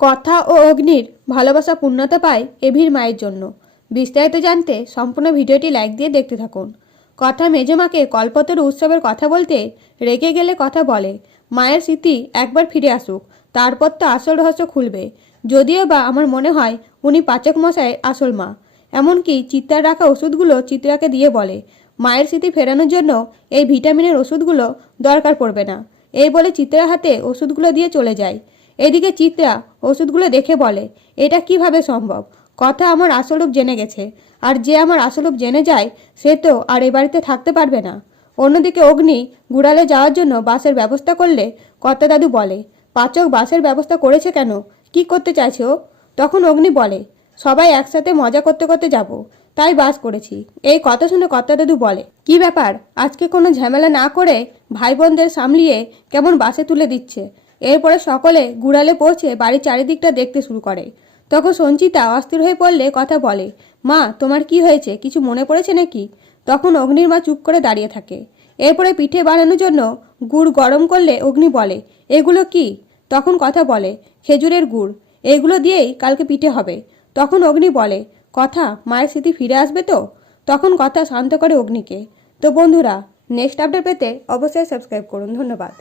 কথা ও অগ্নির ভালোবাসা পূর্ণতা পায় এভির মায়ের জন্য। বিস্তারিত জানতে সম্পূর্ণ ভিডিওটি লাইক দিয়ে দেখতে থাকুন। কথা মেজমাকে কল্পতরু উৎসবের কথা বলতে রেগে গেলে কথা বলে, মায়ের স্মৃতি একবার ফিরে আসুক, তারপর তো আসল রহস্য খুলবে। যদিও বা আমার মনে হয় উনি পাচক মশাইয়ের আসল মা। এমনকি চিত্রার রাখা ওষুধগুলো চিত্রাকে দিয়ে বলে, মায়ের স্মৃতি ফেরানোর জন্য এই ভিটামিনের ওষুধগুলো দরকার পড়বে না। এই বলে চিত্রার হাতে ওষুধগুলো দিয়ে চলে যায়। এদিকে চিত্রা ওষুধগুলো দেখে বলে, এটা কিভাবে সম্ভব? কথা আমার আসল রূপ জেনে গেছে, আর যে আমার আসল রূপ জেনে যায় সে তো আর এ বাড়িতে থাকতে পারবে না। অন্যদিকে অগ্নি গুড়ালে যাওয়ার জন্য বাসের ব্যবস্থা করলে কর্তা দাদু বলে, পাচক বাসের ব্যবস্থা করেছে কেন? কি করতে চাইছে ও? তখন অগ্নি বলে, সবাই একসাথে মজা করতে করতে যাব, তাই বাস করেছি। এই কথা শুনে কর্তা দাদু বলে, কি ব্যাপার, আজকে কোনো ঝামেলা না করে ভাই বোনদের সামলিয়ে কেমন বাসে তুলে দিচ্ছে। এরপরে সকলে গুড়ালে পৌঁছে বাড়ির চারিদিকটা দেখতে শুরু করে। তখন সঞ্চিতা অস্থির হয়ে পড়লে কথা বলে, মা তোমার কি হয়েছে, কিছু মনে পড়েছে নাকি? তখন অগ্নির মা চুপ করে দাঁড়িয়ে থাকে। এরপরে পিঠে বানানোর জন্য গুড় গরম করলে অগ্নি বলে, এগুলো কি? তখন কথা বলে, খেজুরের গুড়, এগুলো দিয়েই কালকে পিঠে হবে। তখন অগ্নি বলে, কথা মায়ের স্মৃতি ফিরে আসবে তো? তখন কথা শান্ত করে অগ্নিকে। তো বন্ধুরা, নেক্সট আপডেট পেতে অবশ্যই সাবস্ক্রাইব করুন। ধন্যবাদ।